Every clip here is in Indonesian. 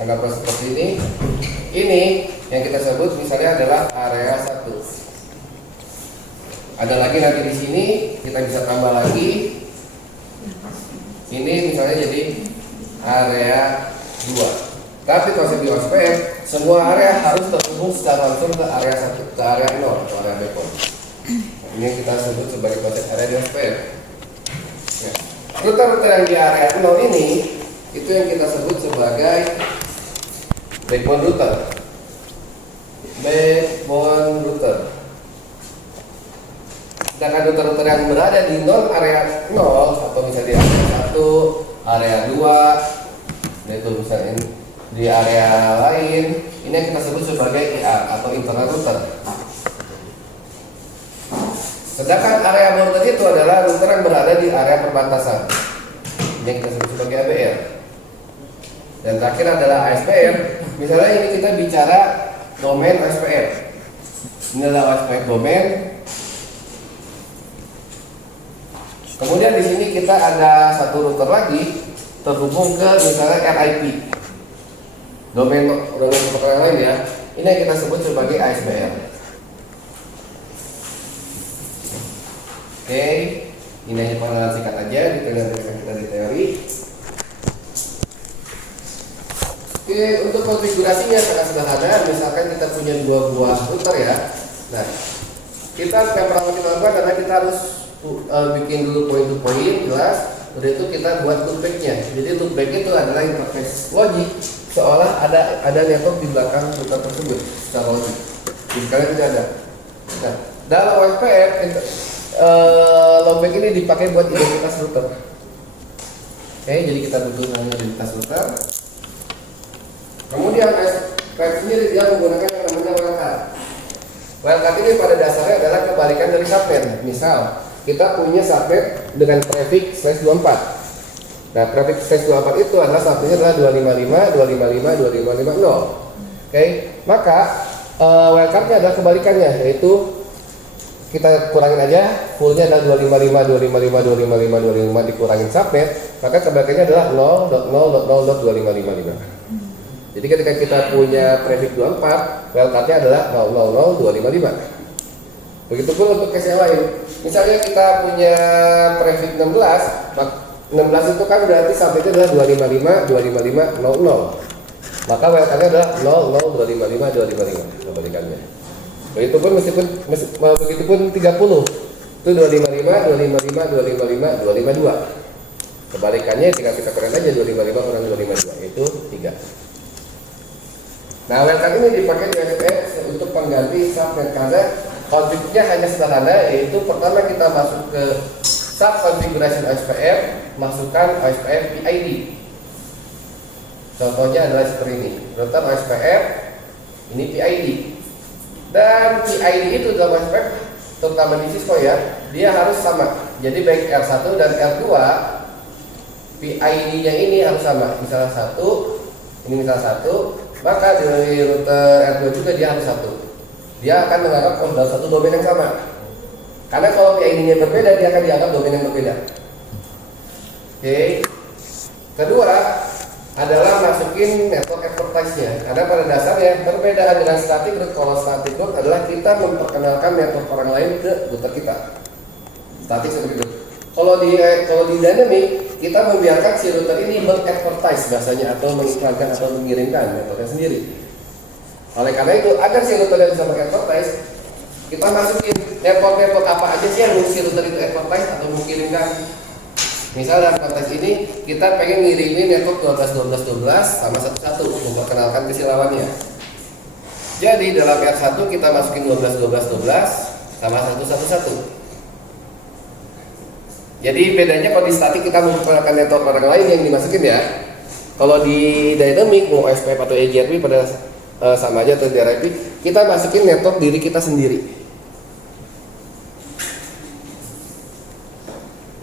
Anggaplah seperti ini. Ini yang kita sebut misalnya adalah area 1. Ada lagi nanti di sini kita bisa tambah lagi. Ini misalnya jadi area 2. Tapi konsep di OSPF, semua area harus terhubung secara langsung ke area 1, ke area 0, ke area backbone. Ini yang kita sebut sebagai konsep area di OSPF. Ya. Router-router yang di area 0 ini, itu yang kita sebut sebagai backbone router. Backbone router. Sedangkan router-router yang berada di non area 0 atau misalnya di area 1, area 2, yaitu misalnya di area lain, ini yang kita sebut sebagai IR atau internal router. Sedangkan area router itu adalah router yang berada di area perbatasan, ini yang kita sebut sebagai ABR. Dan terakhir adalah ASPF. Misalnya ini kita bicara domain ASPF. Ini adalah ASPF domain. Kemudian di sini kita ada satu router lagi terhubung ke misalnya RIP, domain protokol yang lain ya. Ini yang kita sebut sebagai ASPR. Oke, ini hanya pengenalan singkat aja, detail kita di teori. Oke, untuk konfigurasinya sangat sederhana. Misalkan kita punya dua buah router ya. Nah, kita yang pertama kita lakukan adalah kita harus bikin dulu point to point jelas. Udah itu kita buat loopback-nya. Jadi loopback itu adalah interface logik seolah ada network di belakang router tersebut secara logik. Jika tidak ada. Nah, dalam OSPF loopback ini dipakai buat identitas router. Oke, jadi kita butuh identitas router. Kemudian OSPF sendiri dia menggunakan yang namanya wildcard. Wildcard ini pada dasarnya adalah kebalikan dari subnet. Misal kita punya subnet dengan prefix /24. Nah, prefix /24 itu adalah subnetnya adalah 255.255.255.0. Oke, maka wildcardnya adalah kebalikannya, yaitu kita kurangin aja, fullnya adalah 255.255.255.255 dikurangin subnet, maka kebalikannya adalah 0.0.0.255.5. Jadi ketika kita punya prefix 24, wildcardnya adalah 0.0.0.255. Begitupun untuk case yang lain. Misalnya kita punya prefix 16, 16 itu kan berarti subnetnya adalah 255.255.00. Maka wildcardnya adalah 0.0.255.255 kebalikannya. Begitupun begitupun 30 itu 255.255.255.252. Kebalikannya tinggal kita kurang aja 255 kurang 252 yaitu 3. Nah, wildcard ini dipakai di OSPF untuk pengganti subnet karena konfigurasinya hanya sederhana, yaitu pertama kita masuk ke sub configuration OSPF, masukkan OSPF PID. Contohnya adalah seperti ini, router OSPF, ini PID. Dan PID itu dalam OSPF, terutama di Cisco ya, dia harus sama. Jadi baik R1 dan R2, PID-nya ini harus sama. Misalnya 1, ini misalnya 1, maka di router R2 juga dia harus 1. Dia akan menganggap dalam satu domain yang sama. Karena kalau PID-nya berbeda, dia akan dianggap domain yang berbeda. Oke. Kedua adalah masukin network advertise-nya. Karena pada dasarnya perbedaan dengan static root, kalau static root adalah kita memperkenalkan network orang lain ke router kita. Static seperti itu. Kalau di dynamic, kita membiarkan si router ini ber-advertise bahasanya, atau mengiklankan atau mengirimkan networknya sendiri. Oleh karena itu, agar si router yang bisa ber-advertise, kita masukin network apa aja sih yang si router itu advertise atau mengirimkan. Misal dalam konteks ini, kita pengen ngirimin network 12.12.12 sama 1.1, memperkenalkan kesilawannya. Jadi dalam R1 kita masukin 12.12.12 sama 1.1.1. Jadi bedanya kalau di static kita memperkenalkan network orang lain yang dimasukin ya. Kalau di dynamic mau OSPF atau EGRP pada sama aja atau DRIP, kita masukin network diri kita sendiri.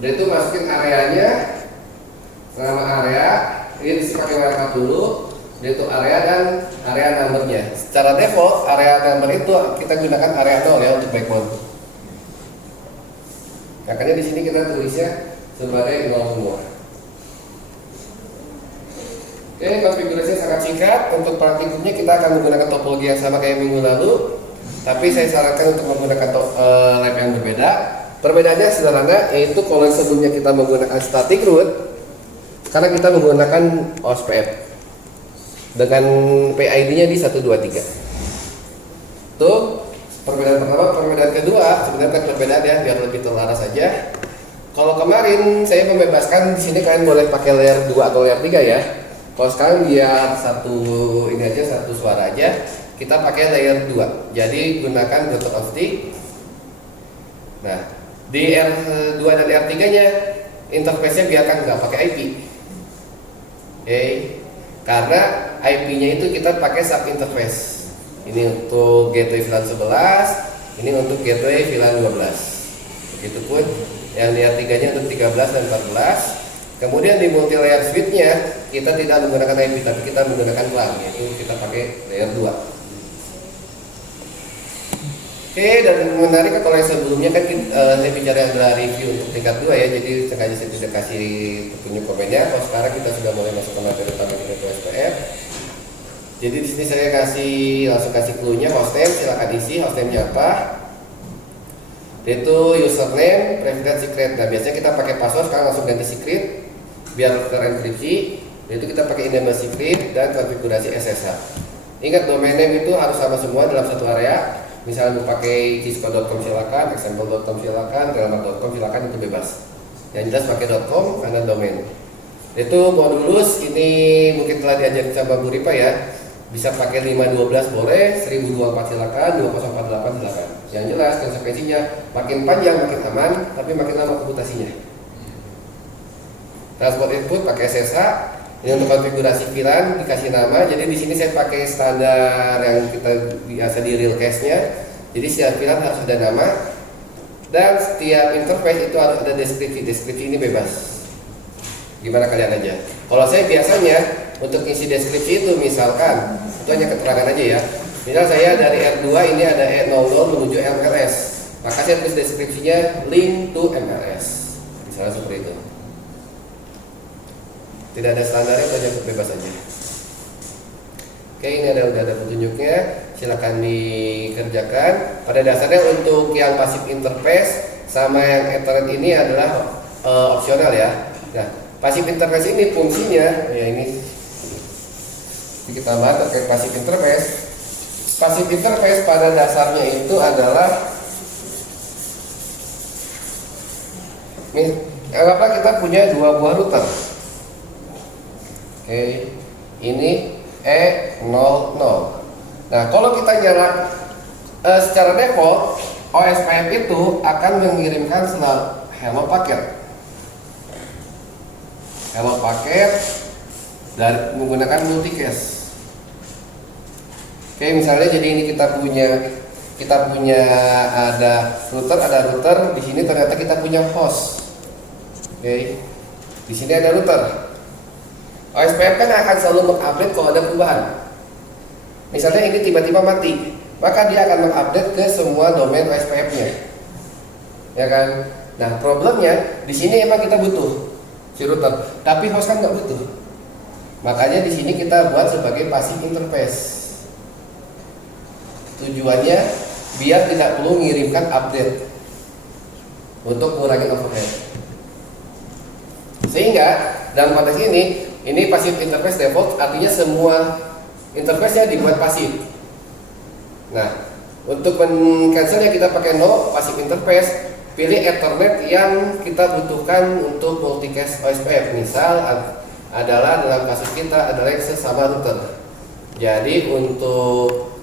Udah itu masukin areanya, nama area, ini pakai wildcard dulu. Udah itu area dan area numbernya. Secara default area number itu kita gunakan area 0 ya untuk backbone. Makanya di sini kita tulisnya sebagai 0 semua. Oke, konfigurasinya sangat singkat. Untuk praktikumnya kita akan menggunakan topologi yang sama kayak minggu lalu, tapi saya sarankan untuk menggunakan lab yang berbeda. Perbedaannya sederhana, yaitu kalau yang sebelumnya kita menggunakan static root, sekarang kita menggunakan OSPF dengan PID-nya di 123. Tuh perbedaan pertama. Perbedaan kedua sebenarnya kan perbedaan ya, biar lebih terlaras saja. Kalau kemarin saya membebaskan di sini kalian boleh pakai layer 2 atau layer 3 ya. Kalau sekarang biar satu ini aja, satu suara aja, kita pakai layer 2. Jadi gunakan Bluetooth of stick. Nah, di R2 dan R3-nya interface-nya biarkan nggak pakai IP. Oke. Karena IP-nya itu kita pakai sub interface. Ini untuk gateway VLAN 11, ini untuk gateway VLAN 12. Begitupun yang di R3-nya untuk 13 dan 14. Kemudian di multi layer switch-nya kita tidak menggunakan IP, tapi kita menggunakan WLAN, yaitu kita pakai layer 2. Oke, dan menarik kalau yang sebelumnya kan saya bicara adalah review untuk tingkat 2 ya, jadi sengaja saya tidak kasih petunjuk komennya. Kalau sekarang kita sudah mulai masuk ke materi utama di SPF. Jadi di sini saya langsung kasih clue-nya, hostname, silakan isi hostname-nya apa. Itu username, private secret. Nah, biasanya kita pakai password, sekarang langsung ganti secret biar terenkripsi. Itu kita pakai enable secret dan konfigurasi SSH. Ingat, domain name itu harus sama semua dalam satu area. Misalnya mau pakai cisco.com silakan, example.com silakan, realmat.com silakan, itu bebas. Yang jelas pakai .com karena domain. Itu modulus ini mungkin telah diajarin sama Bu Ripa ya. Bisa pakai 512 boleh, 1024 silakan, 2048 silakan. Yang jelas konsekuensinya makin panjang makin aman, tapi makin lama komputasinya. Transport input pakai SSH. Ini untuk konfigurasi VLAN dikasih nama. Jadi di sini saya pakai standar yang kita biasa di real cache-nya. Jadi setiap VLAN harus ada nama dan setiap interface itu harus ada deskripsi. Deskripsi ini bebas. Gimana kalian aja. Kalau saya biasanya untuk isi deskripsi itu misalkan itu hanya keterangan aja ya. Misal saya dari R2 ini ada E00 menuju MRS. Maka saya tulis deskripsinya link to MRS. Misalnya seperti itu. Tidak ada standar, itu hanya bebas saja. Oke, ini udah ada petunjuknya. Silakan dikerjakan. Pada dasarnya untuk yang passive interface sama yang Ethernet ini adalah opsional ya. Nah, passive interface ini fungsinya ya ini kita bahas terkait passive interface. Passive interface pada dasarnya itu adalah anggaplah kita punya dua buah router. Oke, ini E00. Nah, kalau kita nyala secara default, OSPF itu akan mengirimkan selalu hello paket. Hello paket dari menggunakan multicast. Oke, misalnya jadi ini kita punya ada router di sini ternyata kita punya host. Oke, di sini ada router. OSPF kan akan selalu mengupdate kalau ada perubahan. Misalnya ini tiba-tiba mati, maka dia akan mengupdate ke semua domain OSPF-nya, ya kan? Nah, problemnya di sini emang kita butuh si router, tapi host kan nggak butuh. Makanya di sini kita buat sebagai passive interface. Tujuannya biar tidak perlu mengirimkan update untuk mengurangi overhead. Sehingga dalam konteks ini passive interface default, artinya semua interface-nya dibuat pasif. Nah, untuk men-cancelnya kita pakai no passive interface, pilih Ethernet yang kita butuhkan untuk multicast OSPF. Misal adalah dalam kasus kita adalah yang sesama router. Jadi untuk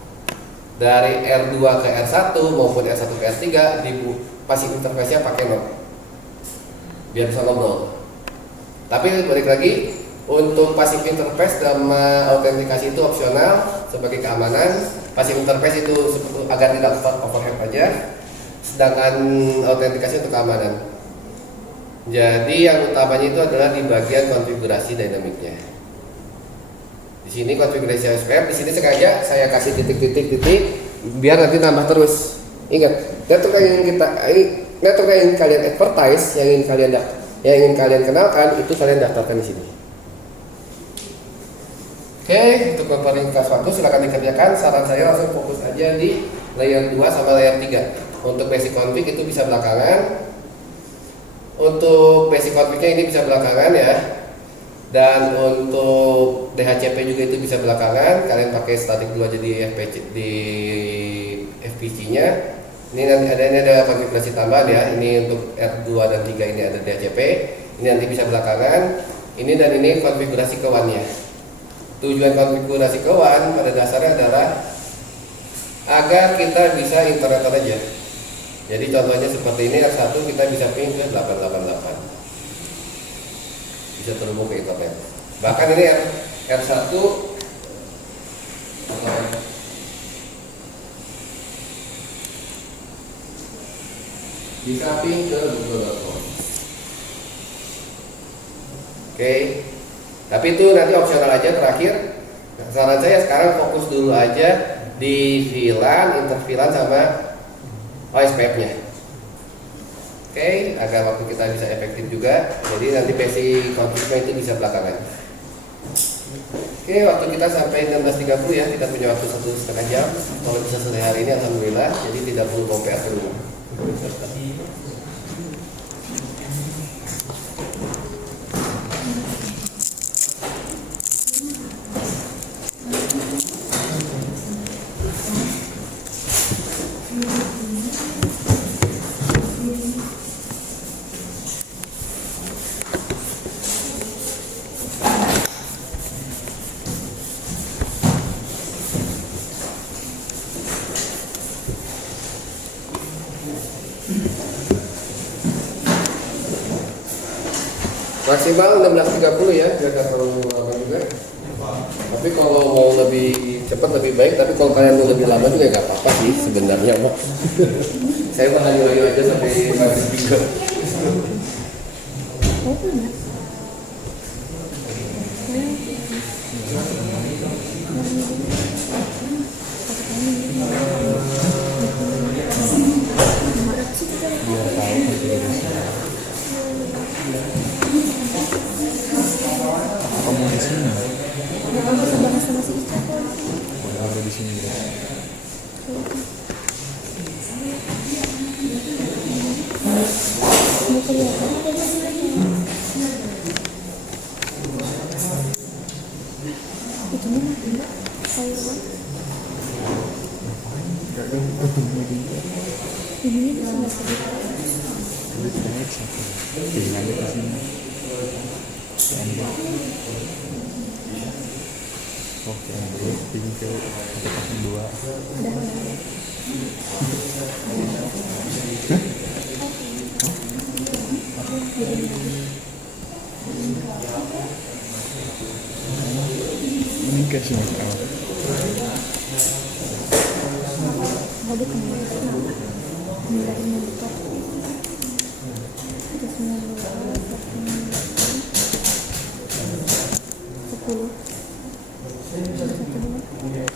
dari R2 ke R1 maupun R1 ke R3 di passive interface-nya pakai no, biar bisa ngobrol. Tapi balik lagi, untuk passive interface sama autentikasi itu opsional sebagai keamanan. Passive interface itu agar tidak overhead aja, sedangkan autentikasi untuk keamanan. Jadi yang utamanya itu adalah di bagian konfigurasi dinamiknya. Di sini konfigurasi OSPF, di sini sengaja saya kasih titik-titik biar nanti nambah terus. Ingat, network yang ingin kalian advertise, yang ingin kalian kenalkan itu kalian daftarkan di sini. Oke, untuk memperingkas waktu silakan dikerjakan. Saran saya langsung fokus aja di layer 2 sama layer 3. Untuk basic config itu bisa belakangan. Untuk basic config-nya ini bisa belakangan ya. Dan untuk DHCP juga itu bisa belakangan. Kalian pakai static dulu aja di FPC-nya. Ini nanti ada konfigurasi tambahan ya. Ini untuk R2 dan 3 ini ada DHCP. Ini nanti bisa belakangan. Ini dan ini konfigurasi kewannya. Tujuan konfigurasi kewan pada dasarnya adalah agar kita bisa internetan aja. Jadi contohnya seperti ini, R1 kita bisa ping ke 888, bisa terhubung ke internet. Bahkan ini R1 bisa ping ke google.com. Oke. Tapi itu nanti opsional aja terakhir. Saran saya sekarang fokus dulu aja di VLAN, interVLAN sama OSPF-nya. Oke, agar waktu kita bisa efektif juga. Jadi nanti basic config-nya itu bisa belakangan. Oke, waktu kita sampai 16.30 ya. Kita punya waktu 1,5 jam. Kalau bisa selesai hari ini alhamdulillah. Jadi tidak perlu bawa PR ke rumah. Maksimal 16.30 ya, biar gak terlalu lama juga. Tapi kalau mau lebih cepat lebih baik, tapi kalau kalian mau lebih lama juga gak apa-apa sih sebenarnya mah. Saya mah hayu-hayu aja sampai habis 3. Kamu di sini? Bisa bahas sama si Ica kok. Ada di sini ya. Mau kelihatan itu mah mati mbak sayur ini bisa bahasa gitu. Baik satu. Tinggal di sini. Oke, tinggal ke 2. Ini kasih makan. Tadi kemarin nilai monitor terus 10 1 2